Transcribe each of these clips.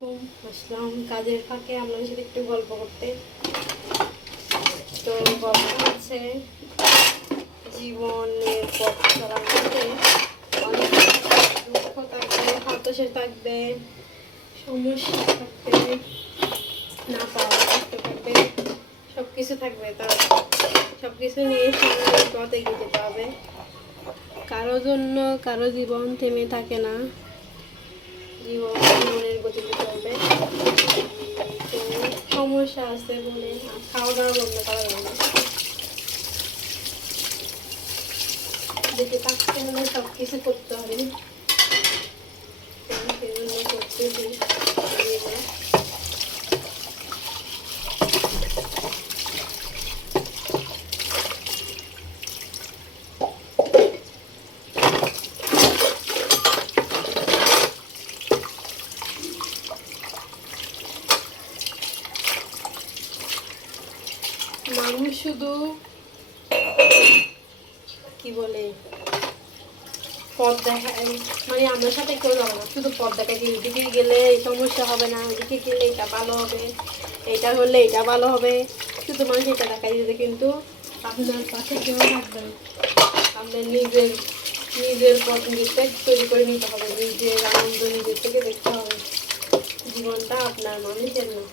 আসলাম কাজের ফাঁকে আপনাদের সাথে একটু গল্প করতে। তো গল্প হচ্ছে জীবনের পথ চলার মধ্যে অনেক দুঃখ থাকবে, হতাশা থাকবে, সমস্যা থাকবে, না পাওয়া কষ্ট থাকবে, সব কিছু থাকবে। তার সব কিছু নিয়ে সামনের পথে এগিয়ে যেতে হবে। কারো জন্য কারো জীবন থেমে থাকে না, জীবনের গতিতে চলবে। তো সমস্যা আছে বলে খাওয়া দাওয়া বন্ধ করা যাবে না, যেতে থাকতে হলে সব কিছু করতে হবে। সেজন্য করতেছি। মানুষ শুধু কি বলে পথ দেখায়, মানে আমার সাথে কেউ যাবে না, শুধু পথ দেখায় যে এদিকে গেলে এই সমস্যা হবে না, এদিকে গেলে এটা ভালো হবে, এটা হলে এটা ভালো হবে, শুধু মানুষ এটা দেখাই দিতে, কিন্তু আপনার পাশে কেউ থাকবে না। আপনার নিজের পথ নিজে তৈরি করে নিতে হবে, নিজের আনন্দ নিজের থেকে দেখতে হবে। জীবনটা আপনার, মানুষের না।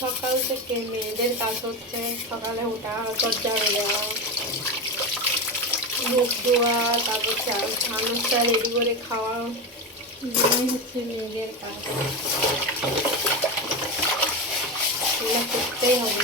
সকাল থেকে মেয়েদের কাজ হচ্ছে সকালে ওঠা, ঝাড়ু দেওয়া, মুখ ধোয়া, তারপর নাস্তা রেডি করে খাওয়া, এগুলোই হচ্ছে মেয়েদের কাজ। এগুলো করতেই হবে।